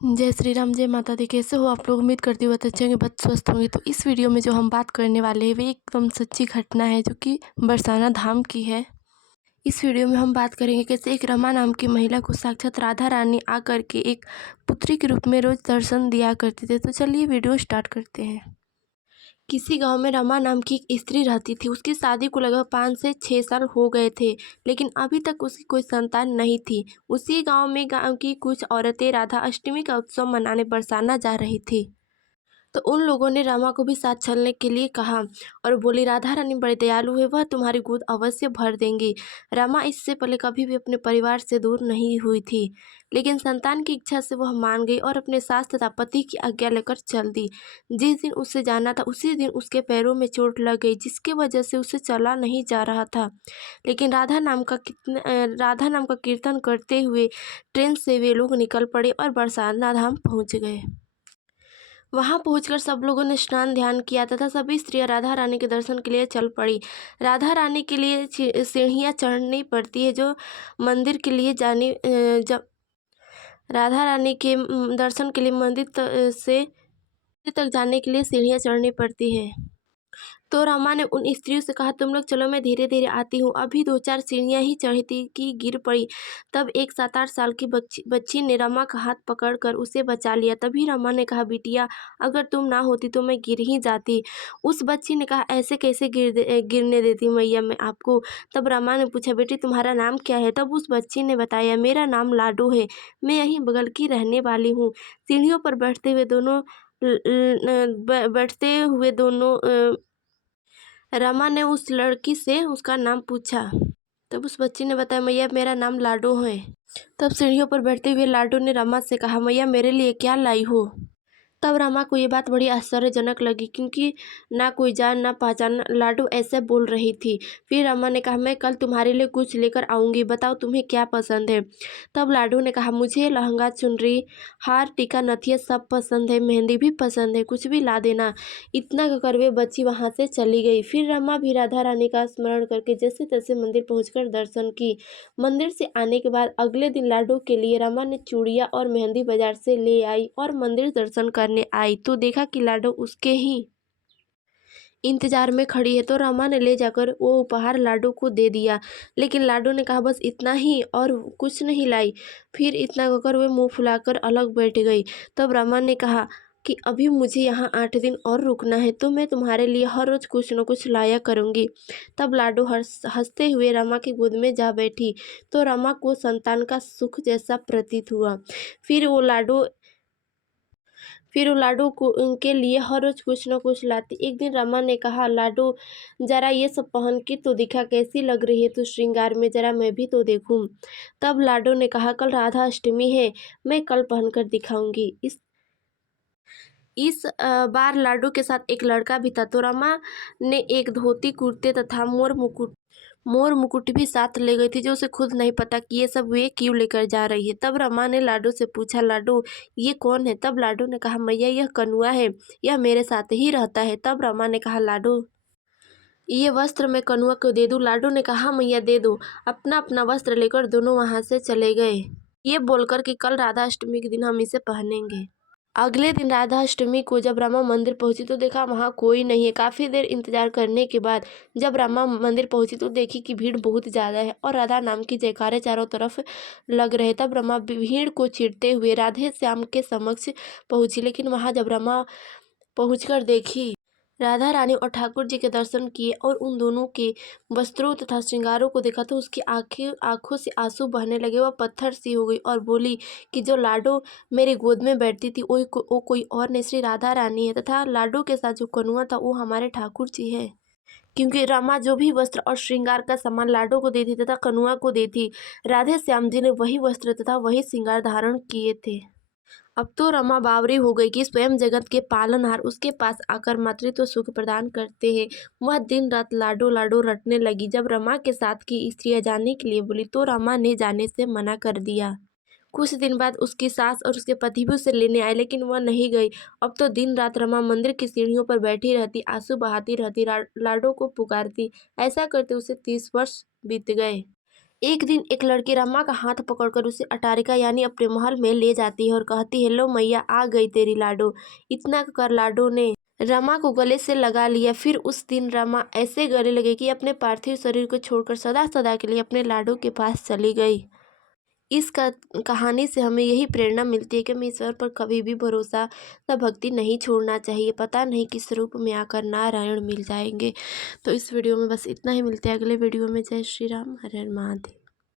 जय श्री राम, जय माता दी। कैसे हो आप लोग? उम्मीद करती हूँ बहुत अच्छे होंगे, बहुत स्वस्थ होंगे। तो इस वीडियो में जो हम बात करने वाले हैं वे एकदम सच्ची घटना है जो कि बरसाना धाम की है। इस वीडियो में हम बात करेंगे कैसे एक रमा नाम की महिला को साक्षात राधा रानी आकर के एक पुत्री के रूप में रोज दर्शन दिया करते थे। तो चलिए वीडियो स्टार्ट करते हैं। किसी गांव में रमा नाम की एक स्त्री रहती थी। उसकी शादी को लगभग 5 से 6 साल हो गए थे, लेकिन अभी तक उसकी कोई संतान नहीं थी। उसी गांव में गांव की कुछ औरतें राधा अष्टमी का उत्सव मनाने बरसाना जा रही थी। तो उन लोगों ने रमा को भी साथ चलने के लिए कहा और बोली, राधा रानी बड़े दयालु है, वह तुम्हारी गोद अवश्य भर देंगी। रमा इससे पहले कभी भी अपने परिवार से दूर नहीं हुई थी, लेकिन संतान की इच्छा से वह मान गई और अपने सास तथा पति की आज्ञा लेकर चल दी। जिस दिन उसे जाना था उसी दिन उसके पैरों में चोट लग गई, जिसकी वजह से उसे चला नहीं जा रहा था। लेकिन राधा नाम का कीर्तन करते हुए ट्रेन से वे लोग निकल पड़े और बरसाना धाम पहुँच गए। वहां पहुंचकर सब लोगों ने स्नान ध्यान किया तथा सभी स्त्रियां राधा रानी के दर्शन के लिए चल पड़ी। राधा रानी के लिए सीढ़ियां चढ़नी पड़ती है जो मंदिर के लिए जब राधा रानी के दर्शन के लिए मंदिर से तक जाने के लिए सीढ़ियां चढ़नी पड़ती है। तो रमा ने उन स्त्रियों से कहा, तुम लोग चलो, मैं धीरे धीरे आती हूँ। अभी 2-4 सीढ़ियाँ ही चढ़ी थी कि गिर पड़ी। तब एक 7-8 साल की बच्ची ने रमा का हाथ पकड़कर उसे बचा लिया। तभी रमा ने कहा, बिटिया, अगर तुम ना होती तो मैं गिर ही जाती। उस बच्ची ने कहा, ऐसे कैसे गिरने देती मैया मैं आपको। तब रमा ने पूछा, बेटी तुम्हारा नाम क्या है? तब उस बच्ची ने बताया, मेरा नाम लाडो है, मैं यहीं बगल की रहने वाली हूँ। सीढ़ियों पर बैठते हुए दोनों रमा ने उस लड़की से उसका नाम पूछा। तब उस बच्ची ने बताया, मैया मेरा नाम लाडो है। तब सीढ़ियों पर बैठते हुए लाडो ने रमा से कहा, मैया मेरे लिए क्या लाई हो? तब रमा को ये बात बड़ी आश्चर्यजनक लगी, क्योंकि ना कोई जान ना पहचान लाडो ऐसे बोल रही थी। फिर रमा ने कहा, मैं कल तुम्हारे लिए कुछ लेकर आऊँगी, बताओ तुम्हें क्या पसंद है? तब लाडो ने कहा, मुझे लहंगा, चुनरी, हार, टीका, नथिया सब पसंद है, मेहंदी भी पसंद है, कुछ भी ला देना। इतना कहकर वे बच्ची वहाँ से चली गई। फिर रमा भी राधा रानी का स्मरण करके जैसे तैसे मंदिर पहुँचकर दर्शन की। मंदिर से आने के बाद अगले दिन लाडो के लिए रमा ने चूड़ियाँ और मेहंदी बाजार से ले आई और मंदिर दर्शन करने आई तो देखा कि लाडो उसके ही इंतजार में खड़ी है। तो रमा ने ले जाकर वो उपहार लाडो को दे दिया, लेकिन लाडो ने कहा, बस इतना ही और कुछ नहीं लाई। फिर इतना कहकर वे मुंह फुलाकर अलग बैठ गई। तब रमा ने कहा कि अभी मुझे यहाँ 8 दिन और रुकना है, तो मैं तुम्हारे लिए हर रोज कुछ न कुछ लाया करूँगी। तब लाडो हंसते हुए रमा की गोद में जा बैठी। तो रमा को संतान का सुख जैसा प्रतीत हुआ। फिर वो लाडो को उनके लिए हर रोज कुछ न कुछ लाती। एक दिन रमा ने कहा, लाडो जरा ये सब पहन के तो दिखा, कैसी लग रही है तू श्रृंगार में, जरा मैं भी तो देखूं। तब लाडो ने कहा, कल राधा अष्टमी है, मैं कल पहनकर दिखाऊंगी। इस बार लाडो के साथ एक लड़का भी था। तो रमा ने एक धोती कुर्ते तथा मोर मुकुट भी साथ ले गई थी, जो उसे खुद नहीं पता कि ये सब वे क्यों लेकर जा रही है। तब रमा ने लाडो से पूछा, लाडो ये कौन है? तब लाडो ने कहा, मैया यह कनुआ है, यह मेरे साथ ही रहता है। तब रमा ने कहा, लाडो ये वस्त्र मैं कनुआ को दे दूं? लाडो ने कहा, मैया दे दो। अपना अपना वस्त्र लेकर दोनों वहां से चले गए, ये बोलकर कि कल राधा अष्टमी के दिन हम इसे पहनेंगे। अगले दिन राधा अष्टमी को जब रमा मंदिर पहुंची तो देखा वहां कोई नहीं है। काफी देर इंतजार करने के बाद जब रमा मंदिर पहुंची तो देखी कि भीड़ बहुत ज्यादा है और राधा नाम की जयकारे चारों तरफ लग रहे। तब रमा भीड़ को चीरते हुए राधे श्याम के समक्ष पहुंची, लेकिन वहां जब रमा पहुंचकर देखी राधा रानी और ठाकुर जी के दर्शन किए और उन दोनों के वस्त्रों तथा श्रृंगारों को देखा तो उसकी आंखों से आंसू बहने लगे। वह पत्थर सी हो गई और बोली कि जो लाडो मेरे गोद में बैठती थी वो कोई और नहीं, श्री राधा रानी है, तथा लाडो के साथ जो कनुआ था वो हमारे ठाकुर जी है। क्योंकि रमा जो भी वस्त्र और श्रृंगार का सामान लाडो को दी थी तथा कनुआ को दी थी, राधे श्याम जी ने वही वस्त्र तथा वही श्रृंगार धारण किए थे। अब तो रमा बावरी हो गई कि स्वयं जगत के पालनहार उसके पास आकर मातृत्व सुख प्रदान करते हैं। वह दिन रात लाडो लाडो रटने लगी। जब रमा के साथ की स्त्रियां जाने के लिए बोली तो रमा ने जाने से मना कर दिया। कुछ दिन बाद उसकी सास और उसके पति भी उसे लेने आए, लेकिन वह नहीं गई। अब तो दिन रात रमा मंदिर की सीढ़ियों पर बैठी रहती, आंसू बहाती रहती, लाडो को पुकारती। ऐसा करते उसे 30 वर्ष बीत गए। एक दिन एक लड़की रमा का हाथ पकड़कर उसे अटारिका यानी अपने महल में ले जाती है और कहती है, लो मैया आ गई तेरी लाडो। इतना कर लाडो ने रमा को गले से लगा लिया। फिर उस दिन रमा ऐसे गले लगे कि अपने पार्थिव शरीर को छोड़कर सदा सदा के लिए अपने लाडो के पास चली गई। इस कहानी से हमें यही प्रेरणा मिलती है कि हमें ईश्वर पर कभी भी भरोसा या भक्ति नहीं छोड़ना चाहिए। पता नहीं किस रूप में आकर नारायण मिल जाएंगे। तो इस वीडियो में बस इतना ही। मिलते हैं अगले वीडियो में। जय श्री राम, हर हर महादेव।